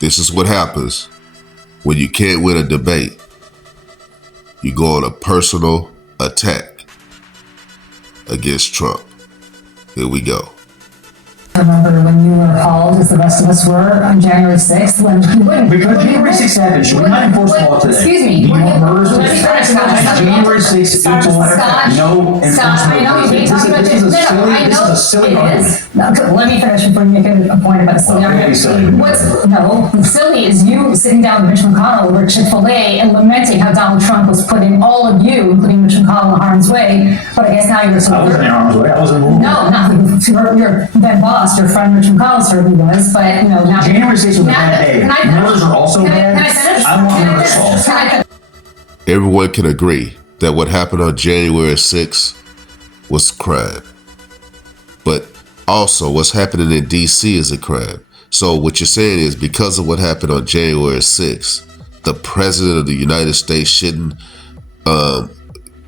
This is what happens when you can't win a debate. You go on a personal attack against Trump. Here we go. I remember when you were appalled, as the rest of us were, on January 6th, when you wouldn't. Because January 6th happened, should we not enforce the law today? Excuse me. Do you want murders Let me finish, Scott. January 6th equal no enforcement. Scott, I know you're talking about this. This is a silly argument. Let me finish before you make a point about a silly argument. Silly is you sitting down with Mitch McConnell over Chick-fil-A and lamenting how Donald Trump was putting all of you, including Mitch McConnell, in harm's way. But I guess now you're I wasn't in harm's way. I wasn't moving. No, not your then boss. Your friend Mitch McConnell certainly was, but now January 6th was a bad day. Murders are also bad. Can I finish? I want murders solved. Everyone can agree that what happened on January 6th was crime. But also what's happening in DC is a crime. So what you're saying is because of what happened on January 6th, the president of the United States shouldn't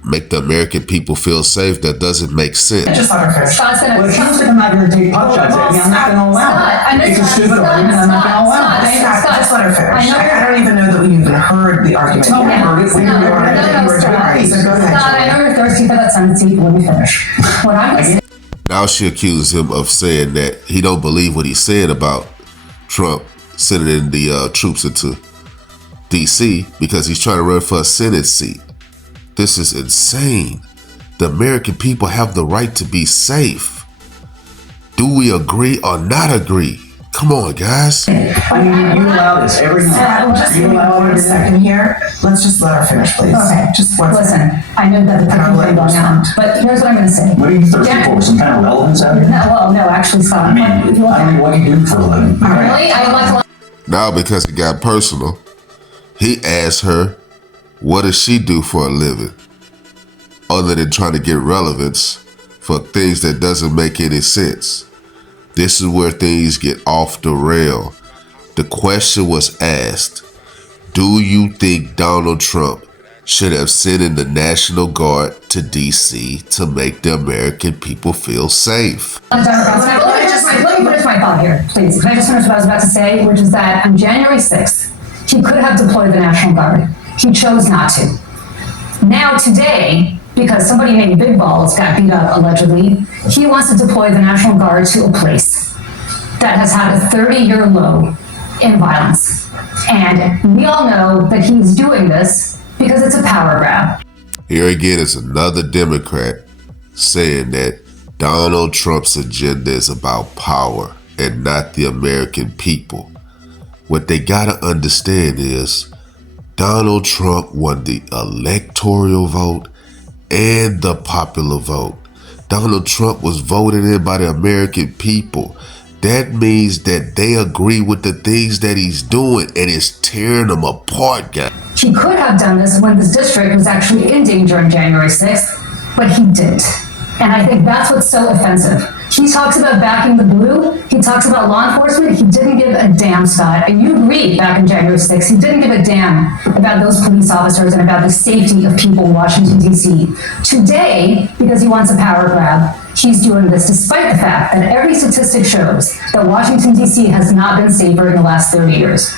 make the American people feel safe. That doesn't make sense. Just let her finish. Well, if she's I'm not going to take pot shots at me, I'm not going to allow it. It's a stupid argument, I'm not going to allow it. Just let her finish. I don't even know that we even heard the argument. Tell me, heard it. We heard it. Scott, I know you're thirsty for that sentence. Let me finish. What I'm going to say. Now she accuses him of saying that he don't believe what he's saying about Trump sending the troops into DC because he's trying to run for a Senate seat. This is insane. The American people have the right to be safe. Do we agree or not agree? Come on, guys. I mean, you allow this every night. Just give me 1 second here. Let's just let her finish, please. Okay. Just one Listen, second. I know that the picking thing going on, but here's what I'm going to say. What are you thirsty for? Some kind of relevance out here? No, actually, Scott. I mean, what do you do for a living? Really? I like Now, because it got personal, he asked her, what does she do for a living? Other than trying to get relevance for things that doesn't make any sense. This is where things get off the rail. The question was asked, do you think Donald Trump should have sent in the National Guard to DC to make the American people feel safe? Let me finish my thought here, please. Can I just finish what I was about to say, which is that on January 6th, he could have deployed the National Guard. He chose not to. Now today, because somebody named Big Balls got beat up allegedly, he wants to deploy the National Guard to a place that has had a 30-year low in violence. And we all know that he's doing this because it's a power grab. Here again is another Democrat saying that Donald Trump's agenda is about power and not the American people. What they gotta understand is Donald Trump won the electoral vote and the popular vote. Donald Trump was voted in by the American people. That means that they agree with the things that he's doing and it's tearing them apart, guys. He could have done this when this district was actually in danger on January 6th, but he didn't. And I think that's what's so offensive. He talks about backing the blue. He talks about law enforcement. He didn't give a damn, Scott. And you agreed back on January 6th. He didn't give a damn about those police officers and about the safety of people in Washington, D.C. Today, because he wants a power grab, he's doing this despite the fact that every statistic shows that Washington, D.C. has not been safer in the last 30 years.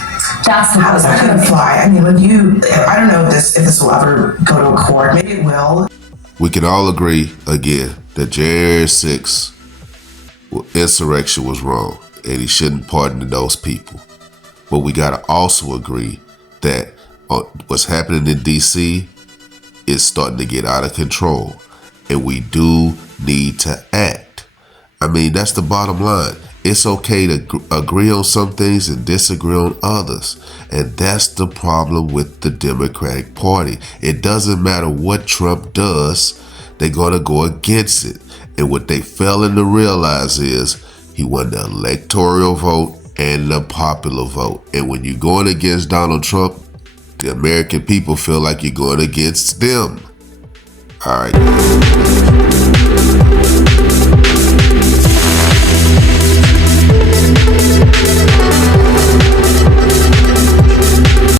That's the How's that going to fly? I mean, I don't know if this will ever go to a court. Maybe it will. We can all agree, again, that January 6th insurrection was wrong and he shouldn't pardon those people. But we got to also agree that what's happening in DC is starting to get out of control and we do need to act. I mean, that's the bottom line. It's okay to agree on some things and disagree on others. And that's the problem with the Democratic Party. It doesn't matter what Trump does, they're going to go against it. And what they failing to realize is he won the electoral vote and the popular vote. And when you're going against Donald Trump, the American people feel like you're going against them. All right.